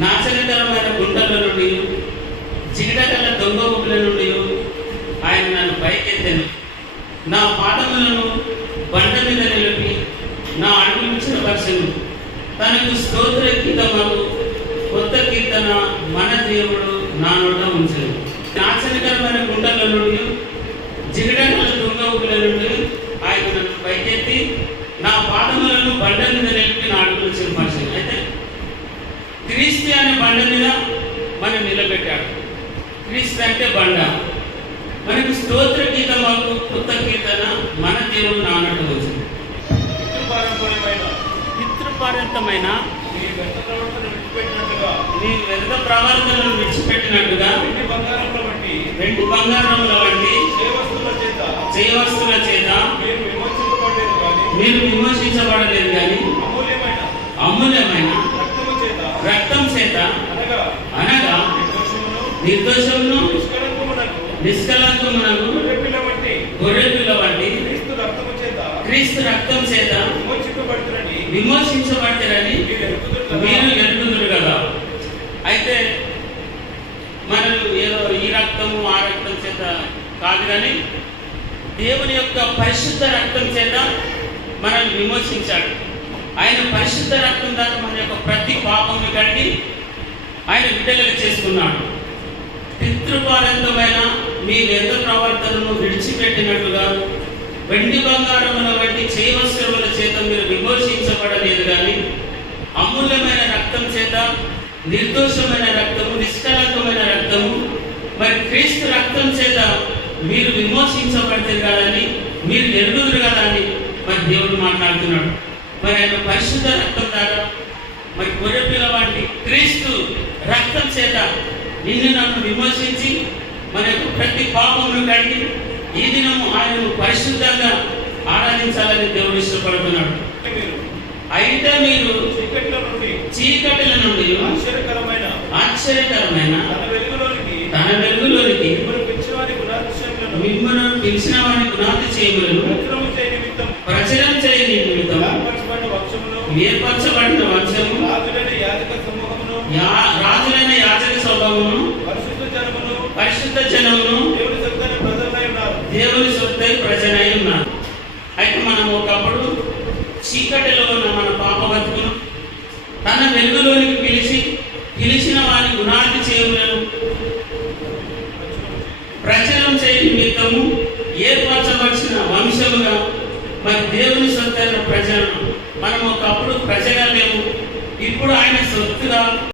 నాశనకరమైన గుంటల నుండి చిగటగల దొంగ ఊపిల నుండి ఆయన నన్ను పైకెత్తాను. నా పాదములను బండ మీద నిలిపి నా అడుగులించిన వర్షను తనకు స్తోత్ర గీతములకు కొత్త కీర్తన మన దేవుడు నా నోట ఉంచను. నాశనకరమైన గుంటల నుండి జిగటగల దొంగ ఊపిల నుండి ఆయన నన్ను పైకెత్తి నా పాదములను బండ మీద నిలిపి నా క్రీస్తు అనే బండ మీద మనం నిలబెట్టాడు. క్రీస్తు అంటే బండ. మనకి స్తోత్ర గీతం మాకు కొత్త కీర్తన మన దేవుడు నాన్నట్టు వచ్చింది. పితృపారంపర్యమైన పితృపారంతమైన నీ వ్యర్థ ప్రవర్తనను విడిచిపెట్టినట్టుగా వెండి బంగారంలో బట్టి రెండు బంగారముల వంటి సేవస్తుల చేత. చేయవస్తుల చేత మీరు విమోచింపబడలేదు కానీ మీరు విమోచించబడలేదు కానీ అమూల్యమైన అమూల్యమైన రక్తము చేత రక్తం చేత అనగా నిర్దోషమును నిష్కలంకమునకు గొర్రెపిల్ల వంటి క్రీస్తు రక్తం చేత విమోచించబడతారని మీరు ఎరుగుదురు కదా. అయితే మనం ఏదో ఈ రక్తము ఆ రక్తం చేత కాదు కానీ దేవుని యొక్క పరిశుద్ధ రక్తం చేత మనల్ని విమోచించాడు ఆయన పరిశుద్ధ రక్తం దాకా మన యొక్క ప్రతి పాపముని కడిగి ఆయన విడుదల చేసుకున్నాడు. పితృపారంతమైన మీ వ్యర్థ ప్రవర్తనను విడిచిపెట్టినట్టుగా వెండి బంగారముల వంటి చేయవస్త్రముల చేత మీరు విమోచించబడలేదు కానీ అమూల్యమైన రక్తం చేత నిర్దోషమైన రక్తము నిష్కలంకమైన రక్తము మరి క్రీస్తు రక్తం చేత మీరు విమోచించబడితే కాదని మీరు ఎరుగుదురు కదా అని మరి దేవుడు మాట్లాడుతున్నాడు. మరి ఆయన పరిశుద్ధ రక్తం ద్వారా మరి గొర్రె రక్తం చేత నిన్ను నన్ను విమోచించి మన యొక్క ప్రతి పాపమును కడిగి ఈ దినము ఆయనను పరిశుద్ధంగా ఆరాధించాలని దేవుడు ఇష్టపడుతున్నాడు. అయితే మీరు చీకట్ల నుండి ఆశ్చర్యకరమైన ఆశ్చర్యకరమైన తన వెలుగులోనికి మిమ్మల్ని పిలిచిన వారి గుణాతి చేయములను ప్రచురము చేయ నిమిత్తం ప్రచురం చేయని నిమిత్తం ఏర్పరచబడిన వంశము యాజక సమూహమును పరిశుద్ధ జనమును దేవుని సొంతైన ప్రజలై ఉన్నారు. దేవుని సొత్తై ప్రజలై ఉన్నారు. అయితే మనం ఒకప్పుడు చీకటిలో ఉన్న మన పాప బతుకును తన వెలుగులోనికి పిలిచి పిలిచిన వారి గుణాతి చేయులను ప్రచురం చేయ నిమిత్తము ఏర్పరచవలసిన వంశముగా మరి దేవుని సొత్తైన ప్రజలను మనం ఒకప్పుడు ప్రజగా లేము. ఇప్పుడు ఆయన సొత్తుగా